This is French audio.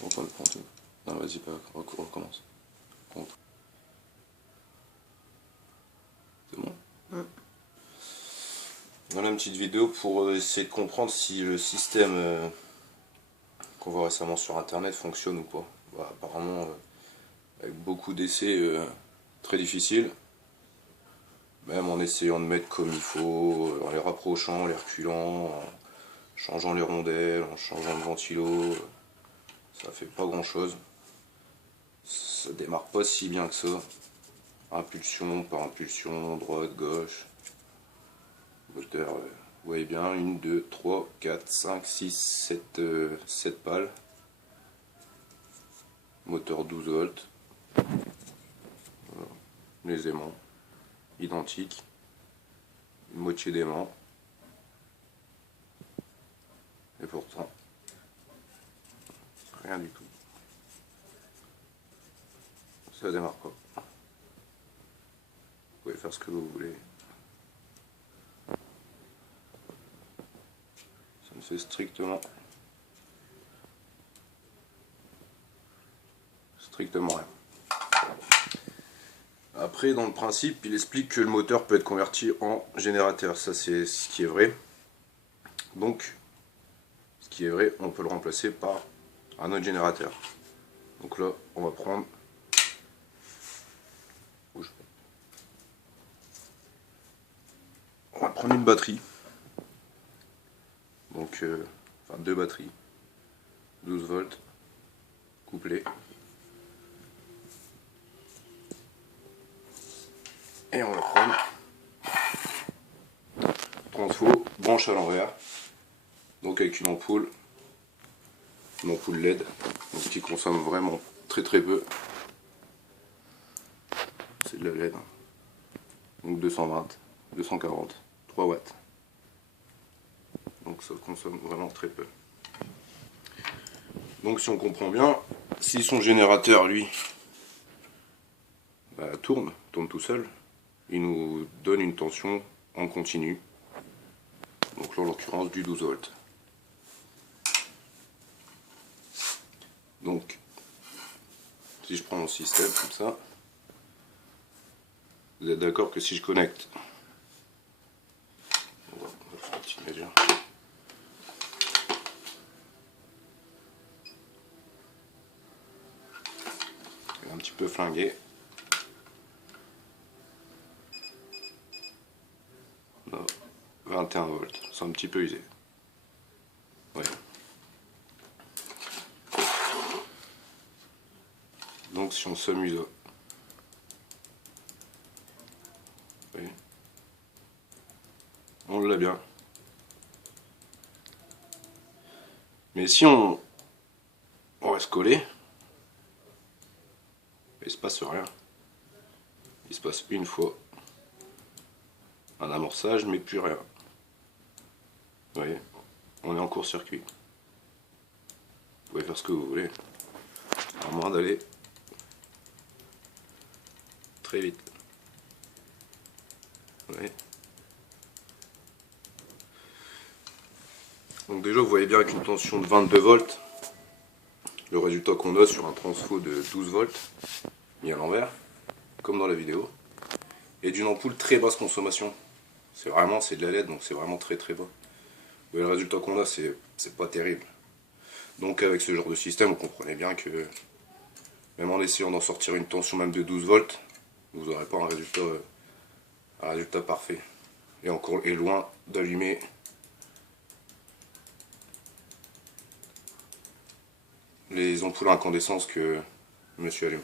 On va pas le prendre tout. Non, vas-y, on recommence. Contre. C'est bon? Voilà une petite vidéo pour essayer de comprendre si le système qu'on voit récemment sur internet fonctionne ou pas. Bah, apparemment, avec beaucoup d'essais très difficiles, même en essayant de mettre comme il faut, en les rapprochant, en les reculant, en changeant les rondelles, en changeant le ventilo, ça fait pas grand chose. Ça démarre pas si bien que ça. Impulsion par impulsion, droite, gauche. Moteur, vous voyez bien, 1, 2, 3, 4, 5, 6, 7 pales. Moteur 12 volts. Voilà. Les aimants, identiques. Une moitié d'aimant. Et pourtant, rien du tout. Ça démarre pas. Vous pouvez faire ce que vous voulez. Ça ne fait strictement rien. Après, dans le principe, il explique que le moteur peut être converti en générateur. Ça, c'est ce qui est vrai. Donc, ce qui est vrai, on peut le remplacer par un autre générateur. Donc là, on va prendre... On va prendre une batterie. Donc, enfin deux batteries. 12 volts. Couplées. Et on va prendre transfo, branche à l'envers, donc avec une ampoule LED, donc qui consomme vraiment très peu. C'est de la LED, donc 220, 240, 3 watts. Donc ça consomme vraiment très peu. Donc si on comprend bien, si son générateur lui tourne tout seul, il nous donne une tension en continu. Donc là en l'occurrence du 12 volts. Donc si je prends mon système comme ça, vous êtes d'accord que si je connecte, on va faire une petite mesure. Un petit peu flingué. Non, 21 volts, c'est un petit peu usé. Ouais. Donc si on s'amuse, oui, on l'a bien. Mais si on reste collé, il se passe rien. Il se passe une fois un amorçage, mais plus rien. Vous voyez, on est en court-circuit. Vous pouvez faire ce que vous voulez, à moins d'aller très vite. Vous voyez. Donc déjà, vous voyez bien avec une tension de 22 volts, le résultat qu'on a sur un transfo de 12 volts, mis à l'envers, comme dans la vidéo, et d'une ampoule très basse consommation. C'est de la LED, donc c'est vraiment très bas. Vous voyez le résultat qu'on a, c'est pas terrible. Donc avec ce genre de système, vous comprenez bien que même en essayant d'en sortir une tension même de 12 volts, vous n'aurez pas un résultat parfait. Et encore est loin d'allumer les ampoules à incandescence que monsieur allume.